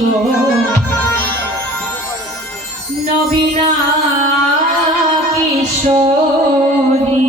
গো নবীনা কিশোরী।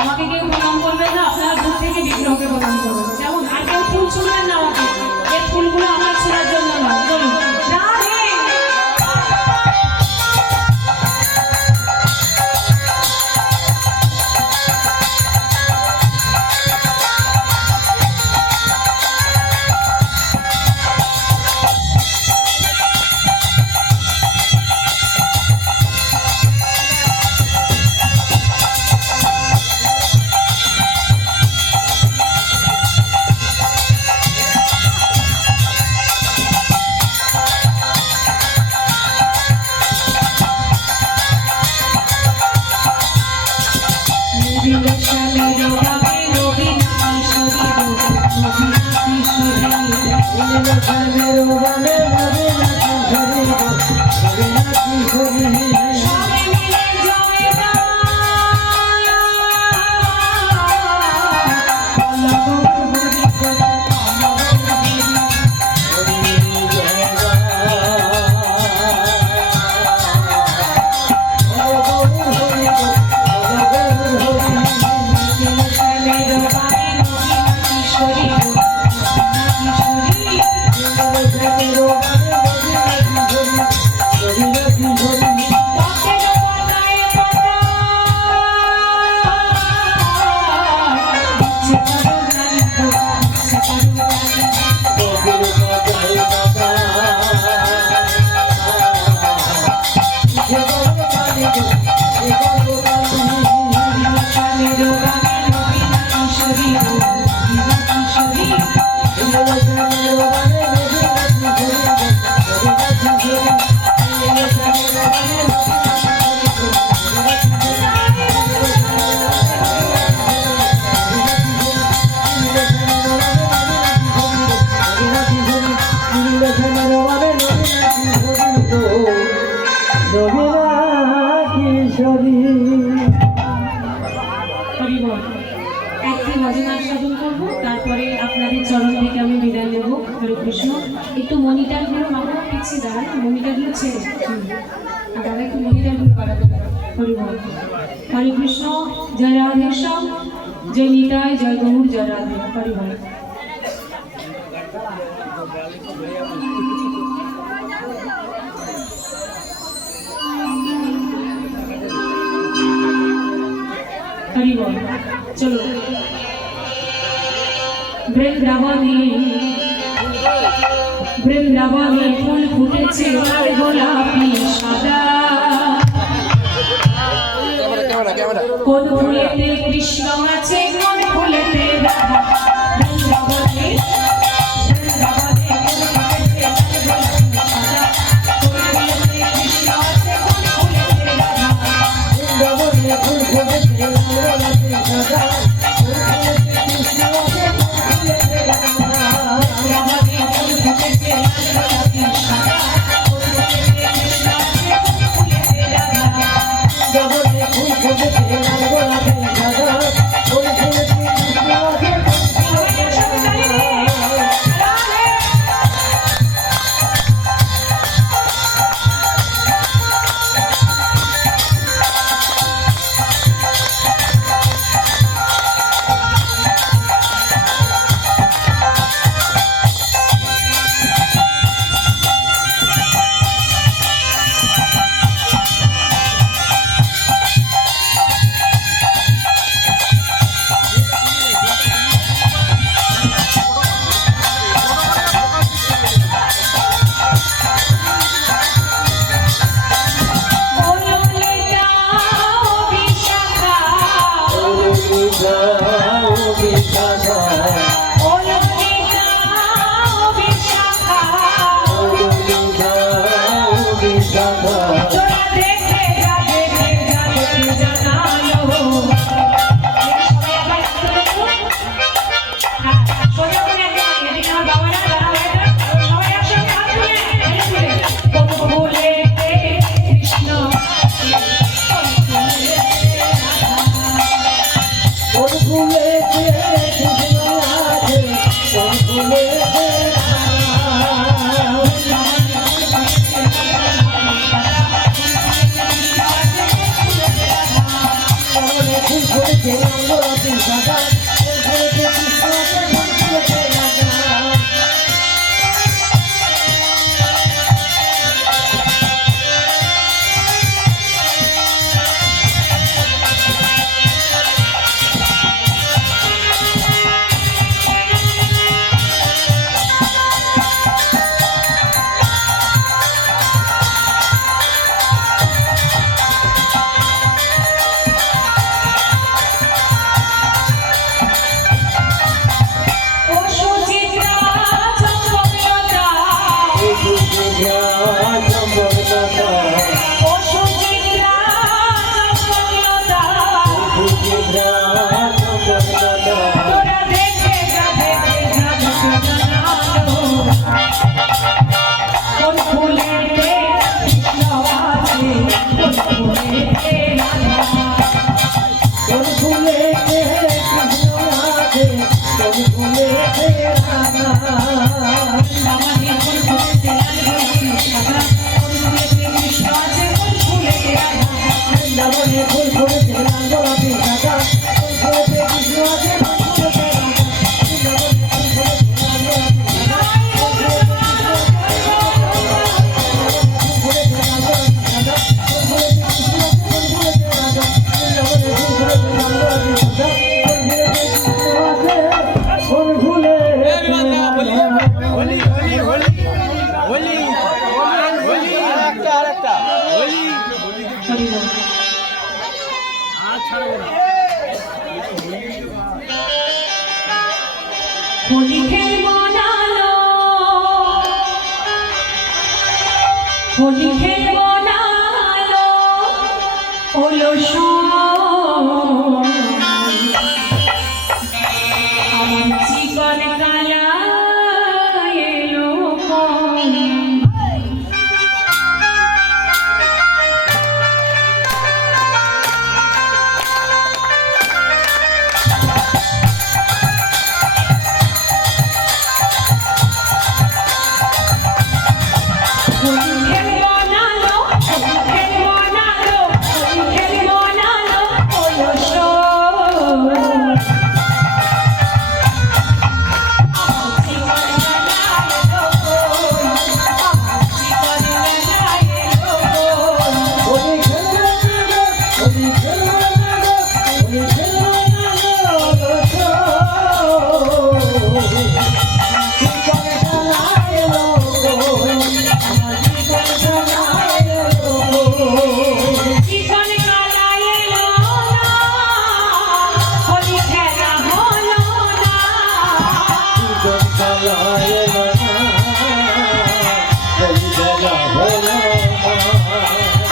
আমাকে কেউ প্রণাম করবেন না, আপনারা দূর থেকে বিগ্রহকে প্রণাম করবেন। যেমন আর কেউ ফুল ছুঁড়বেন না আমাকে, এই ফুলগুলো আমার ছোঁয়ার জন্য নয়। চলুন তারপরে আপনাদের চরণ থেকে আমি বিদায় নেব। হরে কৃষ্ণ। একটু মনিটারগুলো মাথায় পিছিয়ে দাঁড়ান, মনিটারগুলো ছেড়ে দাদা একটু মনিটারগুলো বাড়াতে দাঁড়ান। হরি বল। হরে কৃষ্ণ। জয় রাধেশ্যাম, জয় নিতাই, জয় গৌর, জয় রাধে। হরি বল। হরি বল। চলো। বৃন্দাবনে ফুল ফুটেছে গোলাপি সাদা, কোন ফুলেতে কৃষ্ণ আছে, কোন ফুলেতে রাধা। বৃন্দাবনে ফুল ফুটেছে গোলাপি সাদা। ফুলে होली खेल मनालो होली खेल मनालो ओलो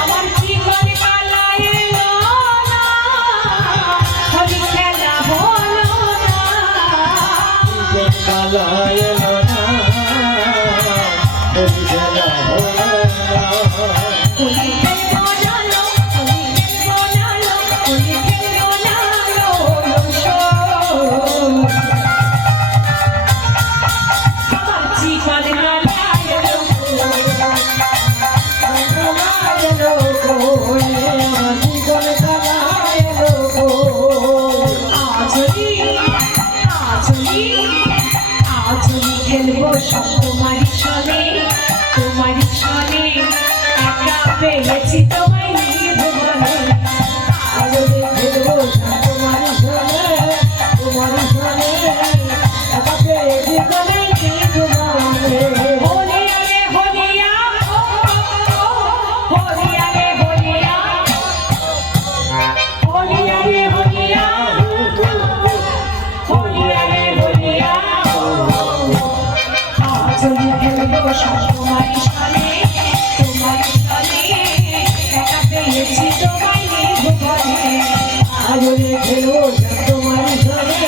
আমার জীবন কালা এলো তোমারি সনে একা পেয়েছি তোমায় নির্ভরে আজও দেখবো তোমারি সনে একা পেয়েছি তোমায় নির্ভরে হোলিয়া রে হোলিয়া হোলিয়া রে হোলিয়া হোলিয়া রে হোলিয়া হোলিয়া রে হোলিয়া চলি খেলবো তোমারি সনে একা পেয়েছি তোমায় নির্ভরে আজও খেলবো তোমারি সনে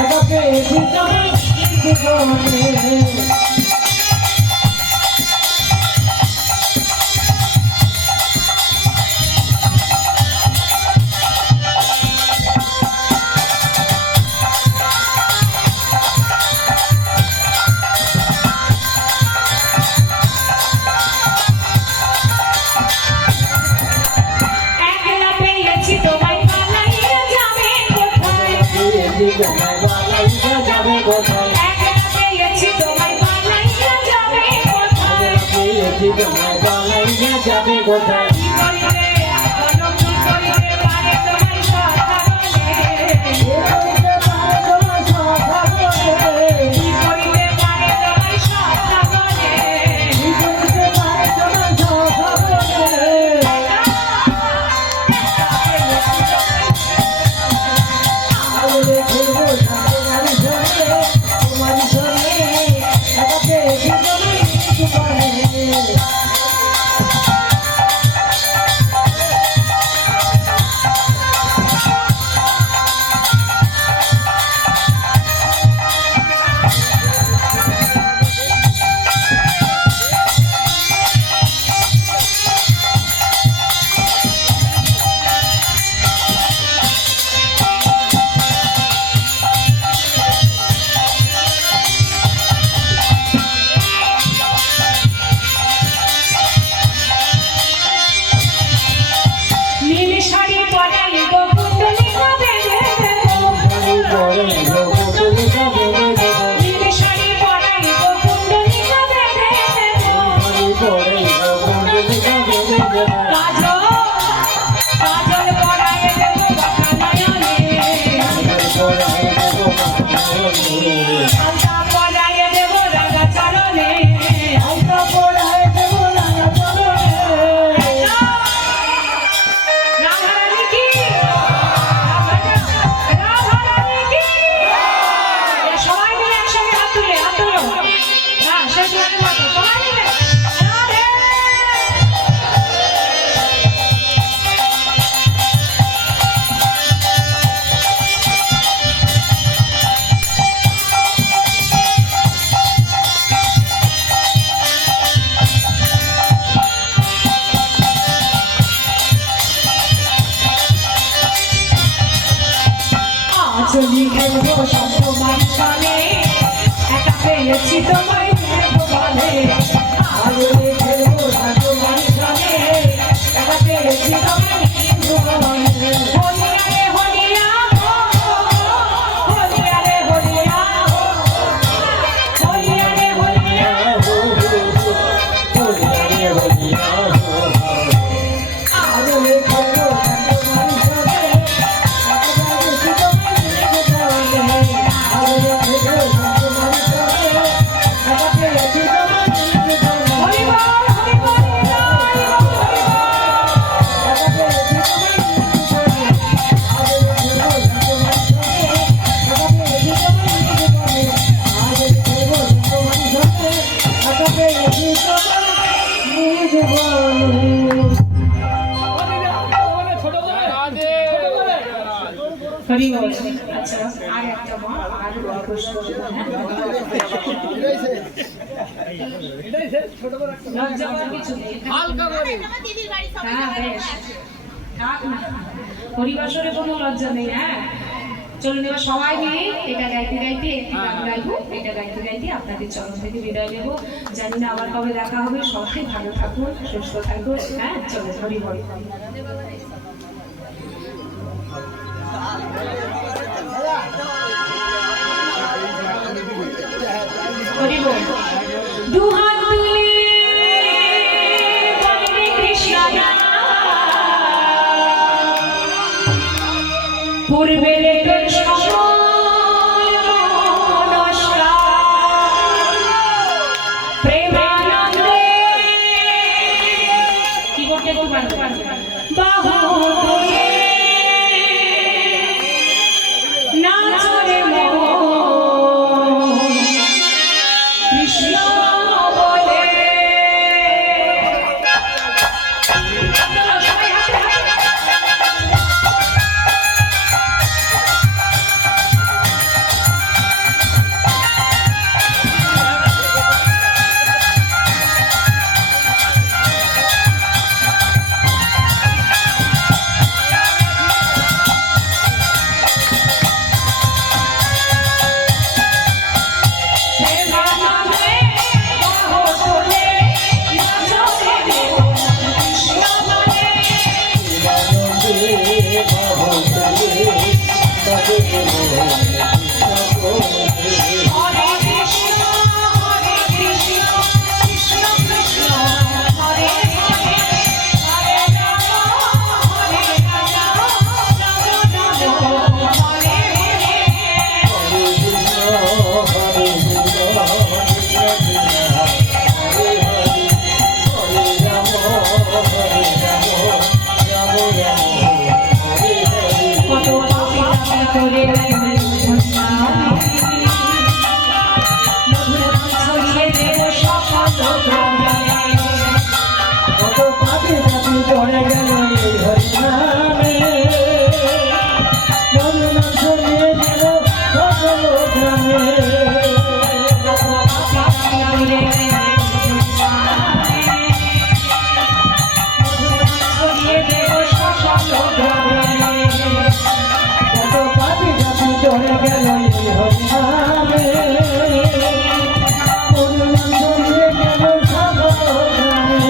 একা পেয়েছি তোমায় নির্ভরে পেয়েছি তোমায় বানাইয়া যাবে কোথায় একলা পেয়েছি তোমায় বানাইয়া যাবে কোথায় পেয়েছি তোমায় বানাইয়া যাবে কোথায় কি করিবে এখনো কি করিবে পারে তোমায় সকালে কি করিবে পারে তোমায় নীল শাড়ি পরাইব পুতলিকা বেঁধে দেব নীল শাড়ি পরাইব পুতলিকা বেঁধে দেব কাজল কাজল পরাইব দেব বাঁকা নয়নে আলতা পরাইব দেব রাঙা চরণে আলতা পরাইব দেব রাঙা চরণে রাধারানী কি রাধারানী কি সবাই মিলে একসঙ্গে হাত তুলো হ্যাঁ শেষ গানের মতো সবাই মিলে রাধে চলি খেলবো সব তোমার সনে একা পেয়েছি তোমায় দেবো বলে আজলে খেলবো সব তোমার সনে একা পেয়েছি তোমায় দেবো বলে হলিয়া রে হলিয়া হলিয়া রে হলিয়া হলিয়া রে হলিয়া আজলে খেলবো সব তোমার সনে হরি বল আচ্ছা আর একটা মা আর গল্প লজ্জা পাওয়ার কিছু নেই হ্যাঁ বেশ থাক না পরিবাসরে কোনো লজ্জা নেই হ্যাঁ চলুন এবার সবাই মিলে এটা গাইতে গাইতে একটি গান গাইবো এটা গাইতে গাইতে আপনাদের চরণ থেকে বিদায় নেবো জানি না আবার কবে দেখা হবে সবাই ভালো থাকুন সুস্থ থাকুন হ্যাঁ চলো হরি বল হরি বল দুহাত তুলে বন্দে কৃষ্ণ পূর্বের তোর সময় নমস্কার প্রেমানন্দে কি করতে বাহু তুলে নাচরে কৃষ্ণ বলে কত পাপি পাপি পড়ে গেল এই হরিনামে মধুনাম ছড়িয়ে দিল সকল গ্রামে কত পাপি পাপি পড়ে গেল এই হরিনামে মধুনাম ছড়িয়ে দিল সকল গ্রামে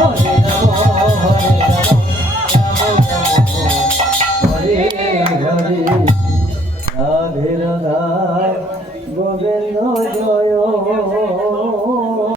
Hare Rama